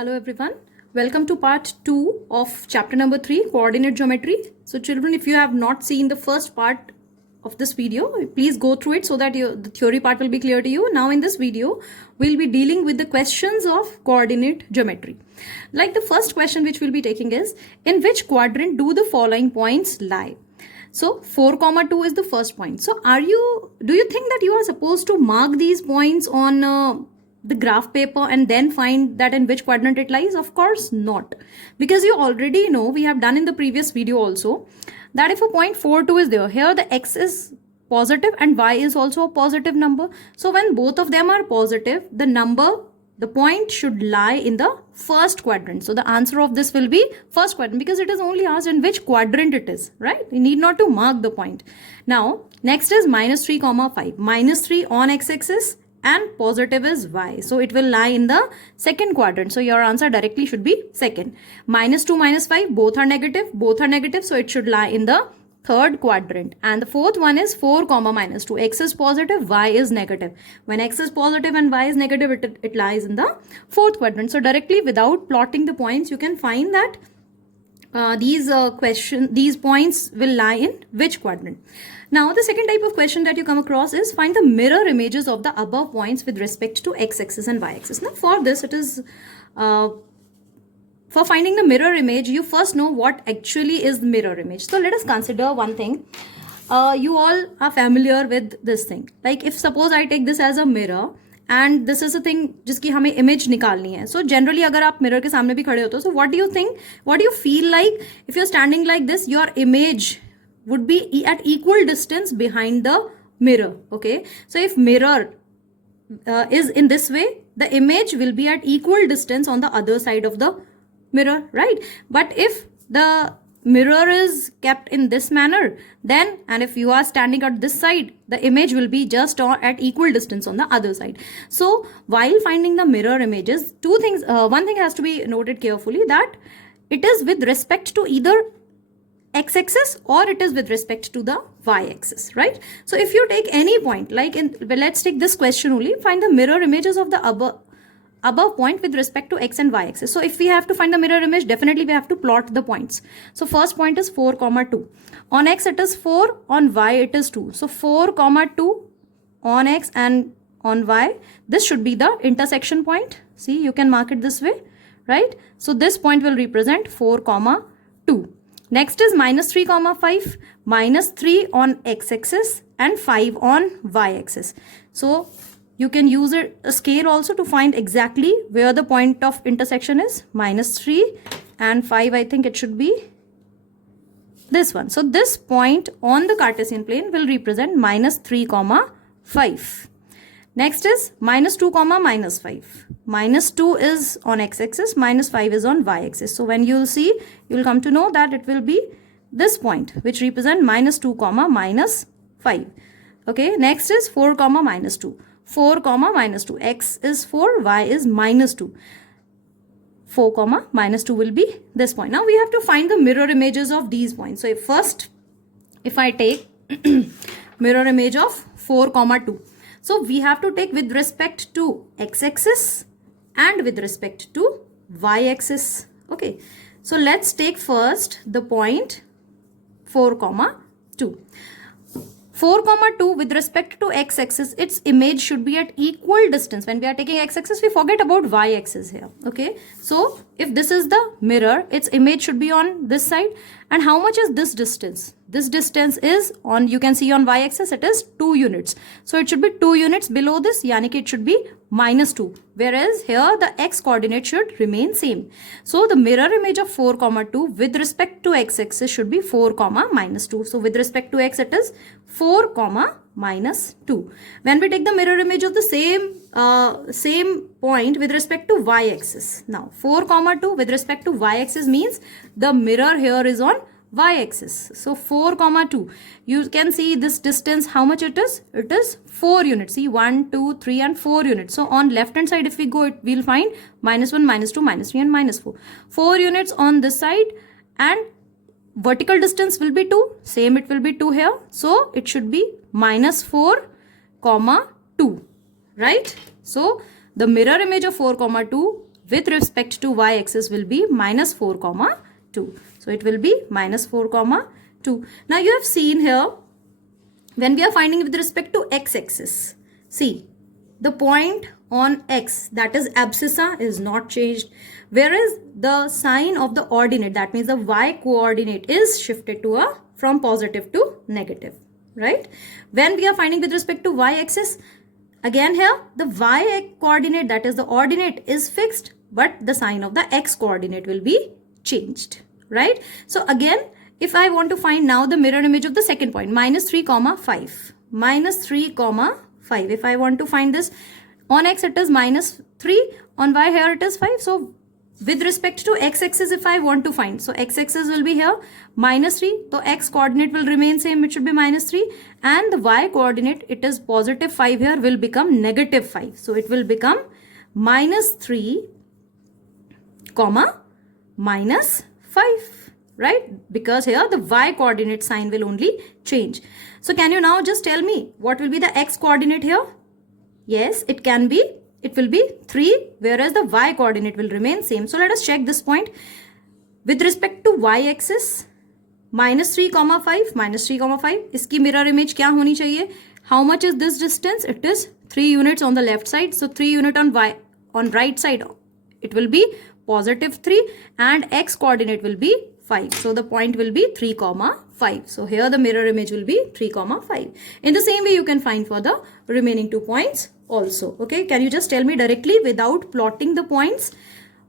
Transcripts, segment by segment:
Hello everyone. Welcome to part 2 of chapter number 3, coordinate geometry. So children, if you have not seen the first part of this video, please go through it so that the theory part will be clear to you. Now in this video, we'll be dealing with the questions of coordinate geometry. Like the first question which we'll be taking is, in which quadrant do the following points lie? So 4, 2 is the first point. So do you think that you are supposed to mark these points on the graph paper and then find that in which quadrant it lies? Of course not, because you already know, we have done in the previous video also, that if a point 4, 2 is there, here the x is positive and y is also a positive number. So when both of them are positive, the point should lie in the first quadrant. So the answer of this will be first quadrant, because it is only asked in which quadrant it is, right? We need not to mark the point. Now next is -3, 5. -3 on x-axis and positive is y. So it will lie in the second quadrant. So your answer directly should be second. -2, -5, both are negative. So it should lie in the third quadrant. And the fourth one is 4, -2. X is positive, y is negative. When x is positive and y is negative, it lies in the fourth quadrant. So directly, without plotting the points, you can find that these points will lie in which quadrant. Now the second type of question that you come across is, find the mirror images of the above points with respect to x-axis and y-axis. Now for this, it is for finding the mirror image, you first know what actually is the mirror image. So let us consider one thing. You all are familiar with this thing. Like if suppose I take this as a mirror and this is a thing जिसकी हमें image निकालनी है. So generally अगर आप mirror के सामने भी खड़े होते हो, so what do you think? What do you feel like if you're standing like this? Your image would be at equal distance behind the mirror. Okay, so if mirror is in this way, the image will be at equal distance on the other side of the mirror, right? But if the mirror is kept in this manner, then, and if you are standing at this side, the image will be just at equal distance on the other side. So while finding the mirror images, two things, one thing has to be noted carefully, that it is with respect to either x-axis or it is with respect to the y-axis, right? So if you take any point, like let's take this question only, find the mirror images of the above point with respect to x and y axis. So if we have to find the mirror image, definitely we have to plot the points. So first point is 4, 2. On x it is 4, on y it is 2. So 4, 2 on x and on y, this should be the intersection point. See, you can mark it this way, right? So this point will represent 4, 2. Next is -3, 5. -3 on x-axis and 5 on y-axis. So you can use a scale also to find exactly where the point of intersection is. -3 and 5, I think it should be this one. So this point on the Cartesian plane will represent -3, 5. Next is -2, -5. -2 is on x-axis, -5 is on y-axis. So when you'll see, you'll come to know that it will be this point, which represent -2, -5. Okay, next is 4, -2. 4, -2. X is 4, y is -2. 4, -2 will be this point. Now we have to find the mirror images of these points. So if I take mirror image of 4, 2. So we have to take with respect to x-axis and with respect to y-axis. Okay, so let's take first the point 4, 2. 4, 2 with respect to x-axis, its image should be at equal distance. When we are taking x-axis, we forget about y-axis here. Okay, so if this is the mirror, its image should be on this side. And how much is this distance? This distance is on, you can see on y-axis, it is 2 units. So it should be 2 units below this, yani ki it should be -2. Whereas here the x coordinate should remain same. So the mirror image of 4, 2 with respect to x-axis should be 4, -2. So with respect to x, it is 4, -2. When we take the mirror image of the same point with respect to y-axis. Now 4, 2 with respect to y-axis means the mirror here is on y-axis. So 4, 2. You can see this distance, how much it is? It is 4 units. See, 1, 2, 3 and 4 units. So on left hand side, if we go, we'll find -1, -2, -3 and -4. 4 units on this side, and vertical distance will be 2. Same, it will be 2 here. So it should be -4, 2. Right? So the mirror image of 4, 2 with respect to y-axis will be minus 4 comma 2. So it will be minus 4 comma 2. Now you have seen here, when we are finding with respect to x-axis, see, the point on x, that is abscissa, is not changed, whereas the sign of the ordinate, that means the y coordinate, is shifted to from positive to negative, right? When we are finding with respect to y-axis, again here the y coordinate, that is the ordinate, is fixed, but the sign of the x coordinate will be changed, right? So again, if I want to find now the mirror image of the second point, minus 3 comma 5, minus 3 comma 5, if I want to find this, on x it is minus 3, on y here it is 5. So with respect to x-axis, if I want to find, so x-axis will be here minus 3, so x coordinate will remain same, it should be minus 3, and the y coordinate, it is positive 5 here, will become negative 5. So it will become minus 3 comma minus 5, right? Because here the y coordinate sign will only change. So can you now just tell me what will be the x coordinate here? Yes, it will be 3, whereas the y coordinate will remain same. So let us check this point. With respect to y-axis, minus 3 comma 5, minus 3 comma 5, इसकी mirror image क्या होनी चाहिए? How much is this distance? It is 3 units on the left side. So 3 unit on right side, it will be positive 3, and x coordinate will be 5. So the point will be 3 comma 5. So here the mirror image will be 3 comma 5. In the same way you can find for the remaining 2 points also. Okay, can you just tell me directly without plotting the points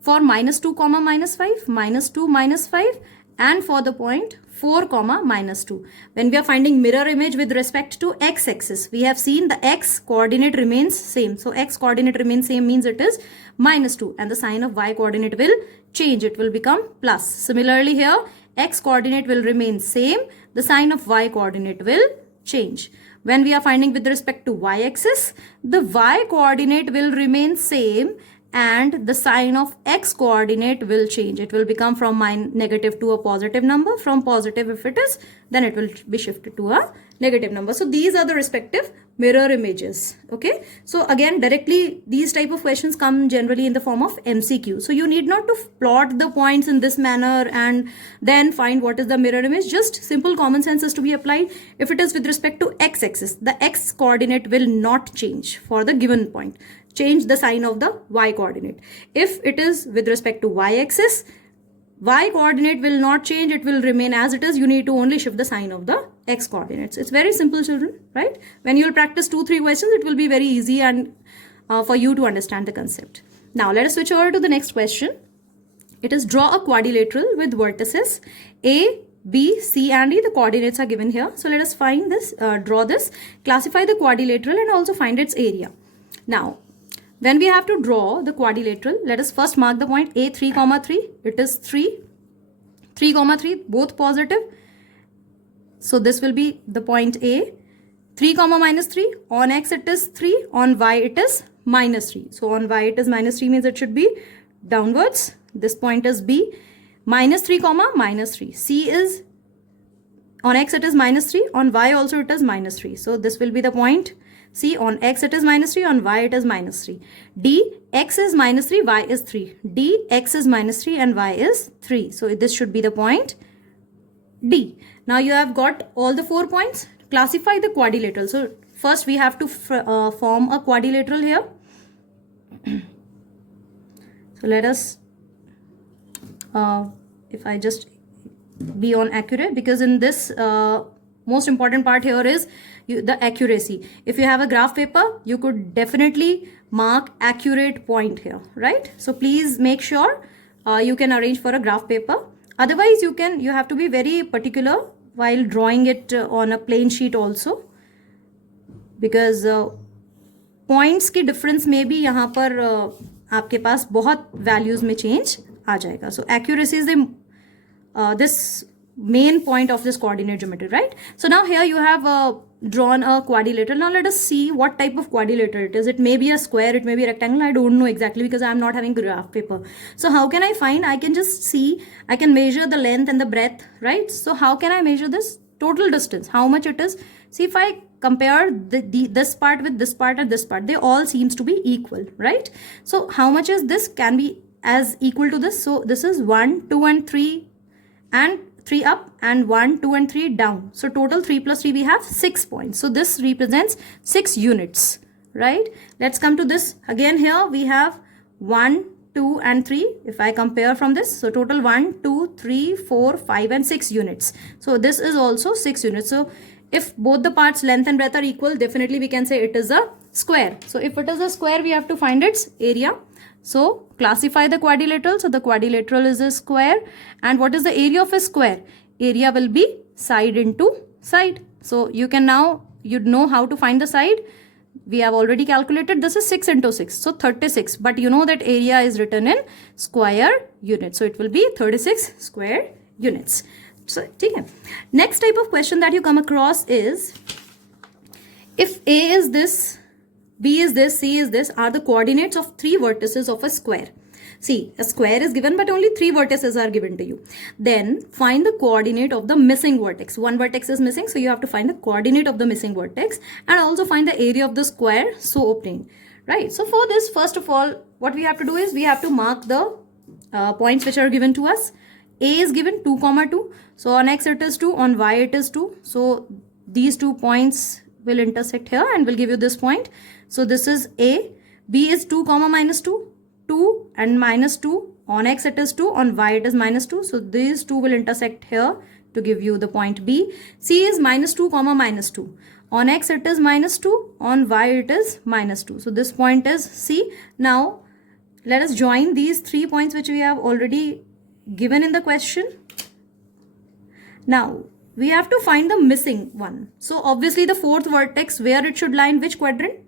for minus 2 comma minus 5, minus 2 minus 5, and for the point 4 comma minus 2. When we are finding mirror image with respect to x-axis, we have seen the x coordinate remains same. So x coordinate remains same means it is minus 2, and the sign of y coordinate will change. It will become plus. Similarly here, x coordinate will remain same. The sign of y coordinate will change. When we are finding with respect to y-axis, the y coordinate will remain same, and the sign of x coordinate will change. It will become from negative to a positive number. From positive, if it is, then it will be shifted to a negative number. So these are the respective mirror images. Okay, so again, directly these type of questions come generally in the form of MCQ. So you need not to plot the points in this manner and then find what is the mirror image. Just simple common sense is to be applied. If it is with respect to x-axis, the x coordinate will not change for the given point. Change the sign of the y coordinate. If it is with respect to y-axis, y coordinate will not change, it will remain as it is. You need to only shift the sign of the x coordinates. It's very simple, children, right? When you will practice 2-3 questions, it will be very easy and for you to understand the concept. Now let us switch over to the next question. It is draw a quadrilateral with vertices A, B, C and E. The coordinates are given here. So let us find this, draw this, classify the quadrilateral and also find its area. Now, when we have to draw the quadrilateral, let us first mark the point A 3 comma 3. It is 3 comma 3, both positive. So this will be the point A. 3 comma minus 3. On x it is 3. On y it is minus 3. So on y it is minus 3 means it should be downwards. This point is B. Minus 3 comma minus 3. C is, on x it is minus 3. On y also it is minus 3. So this will be the point. See, on x it is minus 3, on y it is minus 3. D, x is minus 3, y is 3. D, x is minus 3 and y is 3. So this should be the point D. Now you have got all the 4 points. Classify the quadrilateral. So first we have to form a quadrilateral here. So let us, if I just be on accurate, because in this most important part here is the accuracy. If you have a graph paper, you could definitely mark accurate point here, right? So please make sure you can arrange for a graph paper. Otherwise, you have to be very particular while drawing it on a plain sheet also, because points की difference में भी यहाँ पर आपके पास बहुत values में change आ जाएगा. So accuracy is the this main point of this coordinate geometry, right? So now here you have drawn a quadrilateral. Now let us see what type of quadrilateral it is. It may be a square, it may be a rectangle. I don't know exactly because I am not having graph paper. So how can I find? I can just see, I can measure the length and the breadth, right? So how can I measure this? Total distance, how much it is? See, if I compare this part with this part and this part, they all seems to be equal, right? So how much is this can be as equal to this. So this is 1, 2 and 3 and 3 up, and 1, 2 and 3 down. So total 3 plus 3 we have 6 points. So this represents 6 units, right? Let's come to this again. Here we have 1, 2 and 3. If I compare from this, so total 1, 2, 3, 4, 5 and 6 units. So this is also 6 units. So if both the parts length and breadth are equal, definitely we can say it is a square. So if it is a square, we have to find its area. So classify the quadrilateral. So the quadrilateral is a square. And what is the area of a square? Area will be side into side. So you can now, you'd know how to find the side. We have already calculated, this is 6 into 6. So 36. But you know that area is written in square units. So it will be 36 square units. So, okay. Next type of question that you come across is, if A is this, B is this, C is this, are the coordinates of 3 vertices of a square. See, a square is given but only 3 vertices are given to you. Then find the coordinate of the missing vertex. One vertex is missing, so you have to find the coordinate of the missing vertex and also find the area of the square so obtained. Right. So for this, first of all, what we have to do is we have to mark the points which are given to us. A is given 2, 2. So on X it is 2, on Y it is 2. So these 2 points will intersect here and will give you this point. So this is A. B is 2, minus 2. 2 and minus 2. On X it is 2, on Y it is minus 2. So these 2 will intersect here to give you the point B. C is minus 2, minus 2. On X it is minus 2, on Y it is minus 2. So this point is C. Now let us join these 3 points which we have already given in the question. Now we have to find the missing one. So obviously the 4th vertex, where it should lie in which quadrant?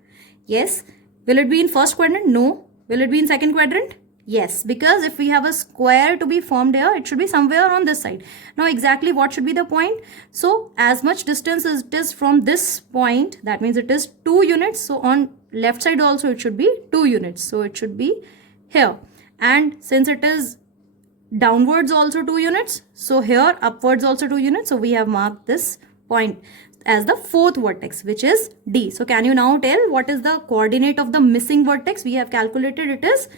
Yes. Will it be in 1st quadrant? No. Will it be in 2nd quadrant? Yes, because if we have a square to be formed here, it should be somewhere on this side. Now exactly what should be the point? So as much distance as it is from this point, that means it is 2 units. So on left side also it should be 2 units. So it should be here. And since it is downwards also 2 units, so here upwards also 2 units. So we have marked this point as the 4th vertex, which is D. So can you now tell what is the coordinate of the missing vertex? We have calculated it is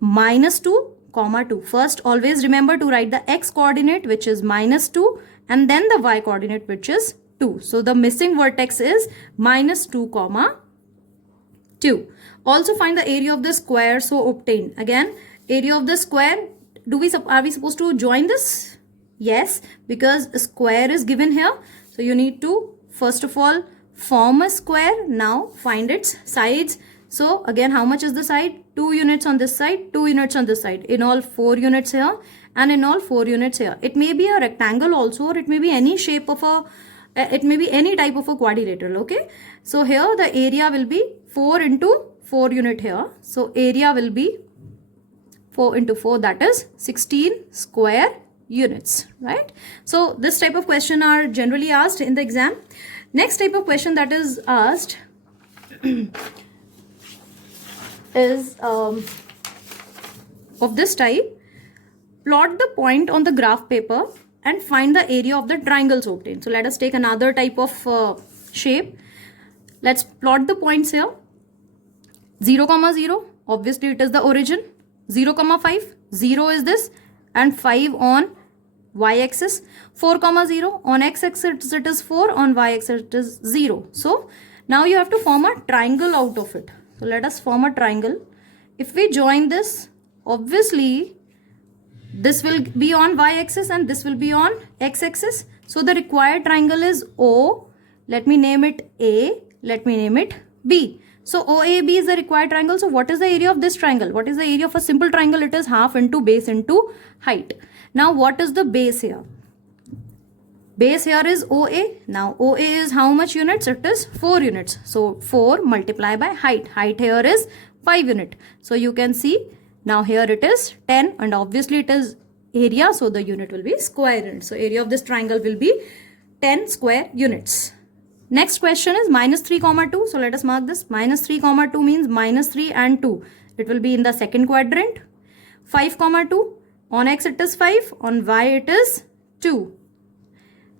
minus 2, 2. First, always remember to write the X coordinate, which is minus 2, and then the Y coordinate, which is 2. So the missing vertex is minus 2, 2. Also find the area of the square so obtained. Again, area of the square, are we supposed to join this? Yes, because a square is given here. So you need to first of all form a square. Now find its sides. So again, how much is the side? 2 units on this side, 2 units on this side. In all 4 units here and in all 4 units here. It may be a rectangle also, or it may be any shape of a, it may be any type of a quadrilateral. Okay. So here the area will be 4 into 4 unit here. So area will be 4 into 4, that is 16 square units, right? So this type of question are generally asked in the exam. Next type of question that is asked is of this type. Plot the point on the graph paper and find the area of the triangles obtained. So let us take another type of shape. Let's plot the points here. 0, 0, obviously it is the origin. 0, 5, 0 is this, and 5 on y-axis. 4, 0, on x-axis it is 4, on y-axis it is 0. So now you have to form a triangle out of it. So let us form a triangle. If we join this, obviously this will be on y-axis and this will be on x-axis. So the required triangle is O. Let me name it A. Let me name it B. So OAB is the required triangle. So what is the area of this triangle? What is the area of a simple triangle? It is half into base into height. Now what is the base here? Base here is OA. Now OA is how much units? It is 4 units. So 4 multiplied by height. Height here is 5 unit. So you can see now here it is 10 and obviously it is area. So the unit will be square unit. So area of this triangle will be 10 square units. Next question is minus 3, 2. So let us mark this. Minus 3, 2 means minus 3 and 2. It will be in the second quadrant. 5, 2. On x it is 5. On y it is 2.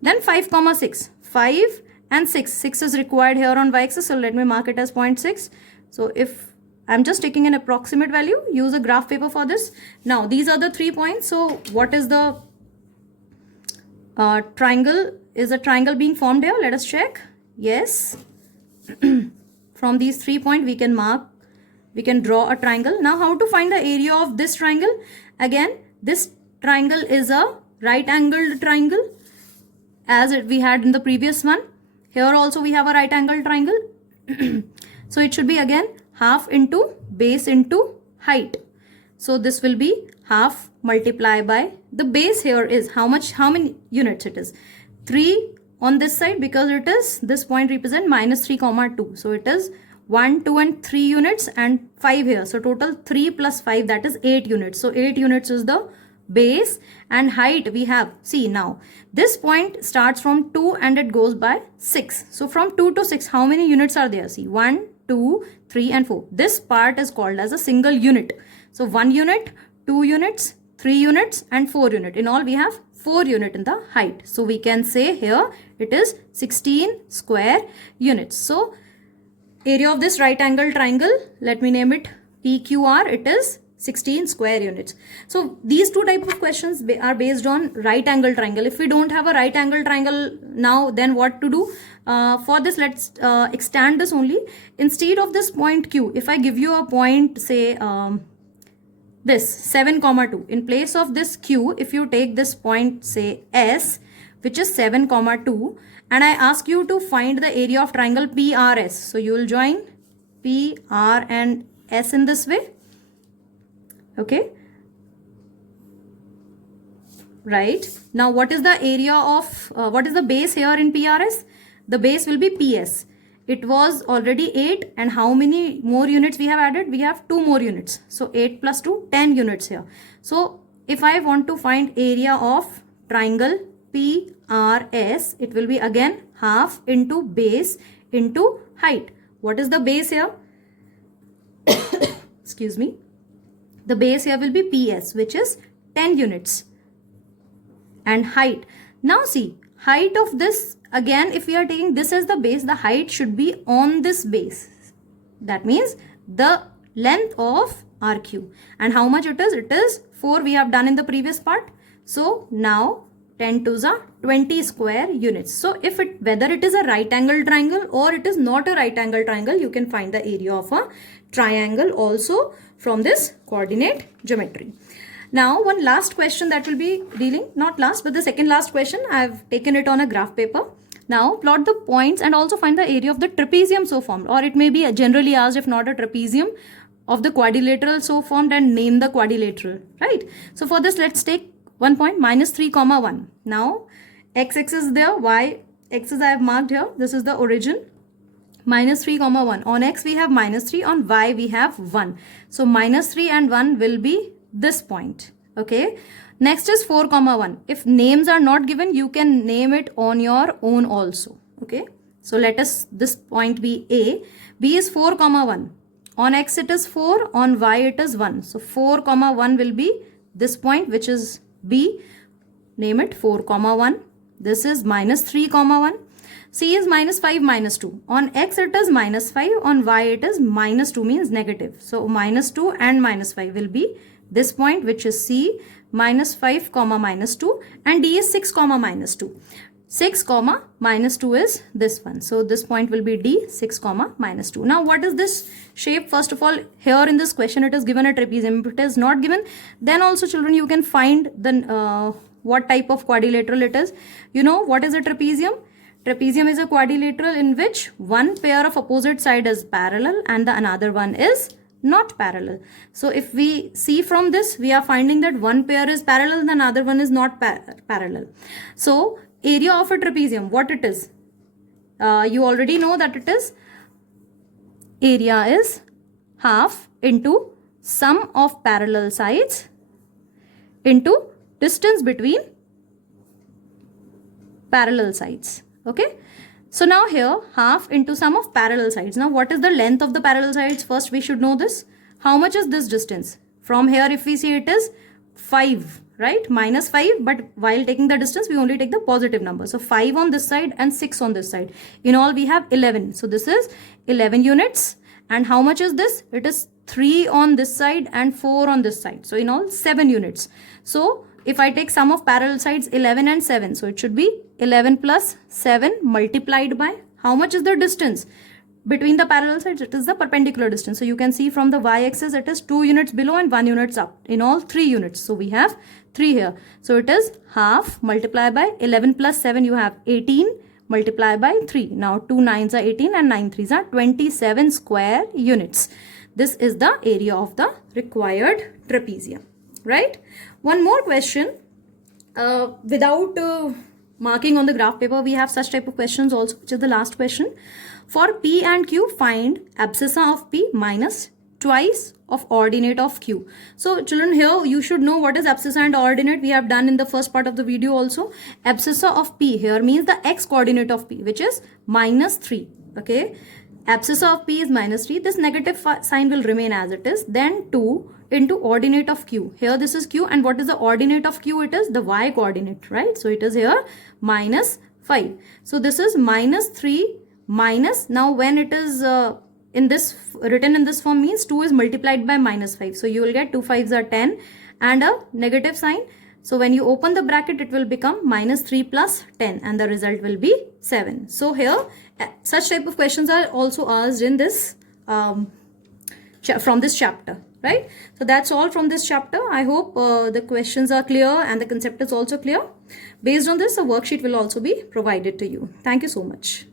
Then 5, 6. 5 and 6. 6 is required here on y axis. So let me mark it as 0.6. So if I'm just taking an approximate value. Use a graph paper for this. Now these are the 3 points. So what is the triangle? Is a triangle being formed here? Let us check. Yes. From these 3 points we can mark, we can draw a triangle. Now how to find the area of this triangle? Again, this triangle is a right angled triangle as we had in the previous one. Here also we have a right angled triangle. So it should be again half into base into height. So this will be half multiplied by the base. Here is how many units it is? 3 on this side, because it is, this point represent minus 3 comma 2. So it is 1, 2 and 3 units and 5 here. So total 3 plus 5, that is 8 units. So 8 units is the base, and height we have, see now this point starts from 2 and it goes by 6. So from 2 to 6, how many units are there? See, 1, 2, 3 and 4. This part is called as a single unit. So 1 unit, 2 units, 3 units and 4 unit. In all we have 4 unit in the height. So we can say here it is 16 square units. So area of this right angle triangle, let me name it PQR, it is 16 square units. So these two type of questions are based on right angle triangle. If we don't have a right angle triangle now, then what to do? For this, let's extend this only. Instead of this point Q, if I give you a point, say this 7 comma 2, in place of this Q, if you take this point, say S, which is 7 comma 2, and I ask you to find the area of triangle PRS. So you will join PR and S in this way. Okay, right. Now what is the area of, what is the base here in PRS? The base will be PS. It was already 8, and how many more units we have added? We have 2 more units. So 8 plus 2, 10 units here. So if I want to find area of triangle PRS, it will be again half into base into height. What is the base here? Excuse me. The base here will be PS, which is 10 units, and height. Now see, height of this, again if we are taking this as the base, the height should be on this base. That means the length of RQ. And how much it is? It is 4, we have done in the previous part. So now 10 to the 20 square units. So if it, whether it is a right angle triangle or it is not a right angle triangle, you can find the area of a triangle also from this coordinate geometry. Now one last question that will be dealing, not last but the second last question, I have taken it on a graph paper. Now plot the points and also find the area of the trapezium so formed, or it may be generally asked, if not a trapezium, of the quadrilateral so formed, and name the quadrilateral, right? So for this, let's take one point, minus 3 comma 1. Now x-axis is there, y-axis I have marked here, this is the origin. Minus 3 comma 1. On x we have minus 3, on y we have 1. So minus 3 and 1 will be this point. Okay. Next is 4 comma 1. If names are not given, you can name it on your own also. Okay. So let us, this point be A. B is 4 comma 1. On x it is 4, on y it is 1. So 4 comma 1 will be this point, which is B. Name it 4 comma 1. This is minus 3 comma 1. C is minus 5 minus 2. On x it is minus 5, on y it is minus 2, means negative. So minus 2 and minus 5 will be this point, which is C, minus 5 comma minus 2, and D is 6 comma minus 2. 6 comma minus 2 is this one. So this point will be D, 6 comma minus 2. Now what is this shape? First of all, here in this question it is given a trapezium. If it is not given, then also children you can find the what type of quadrilateral it is. You know what is a trapezium? Trapezium is a quadrilateral in which one pair of opposite side is parallel and the another one is not parallel. So if we see from this, we are finding that one pair is parallel and another one is not parallel. So area of a trapezium, what it is? You already know that it is, area is half into sum of parallel sides into distance between parallel sides. Okay. So now here half into sum of parallel sides. Now what is the length of the parallel sides? First we should know this. How much is this distance? From here if we see it is 5, right? Minus 5, but while taking the distance we only take the positive number. So 5 on this side and 6 on this side. In all we have 11. So this is 11 units. And how much is this? It is 3 on this side and 4 on this side. So in all 7 units. So if I take sum of parallel sides 11 and 7, so it should be 11 plus 7 multiplied by how much is the distance between the parallel sides? It is the perpendicular distance. So you can see from the y-axis it is 2 units below and 1 units up. In all 3 units. So we have 3 here. So it is half multiplied by 11 plus 7, you have 18 multiplied by 3. Now 2 9s are 18 and 9 3s are 27 square units. This is the area of the required trapezium, right? One more question. Without marking on the graph paper, we have such type of questions also, which is the last question. For P and Q, find abscissa of P minus twice of ordinate of Q. So children, here you should know what is abscissa and ordinate. We have done in the first part of the video also. Abscissa of P here means the x coordinate of P, which is minus 3. Okay. Abscissa of P is minus 3. This negative sign will remain as it is. Then 2 into ordinate of Q. Here this is Q, and what is the ordinate of Q? It is the y coordinate, right? So it is here minus 5. So this is minus 3 minus, now when it is in this written in this form means 2 is multiplied by minus 5. So you will get 2 5s are 10 and a negative sign. So when you open the bracket, it will become minus 3 plus 10 and the result will be 7. So here such type of questions are also asked in this from this chapter, right? So that's all from this chapter. I hope the questions are clear and the concept is also clear. Based on this, a worksheet will also be provided to you. Thank you so much.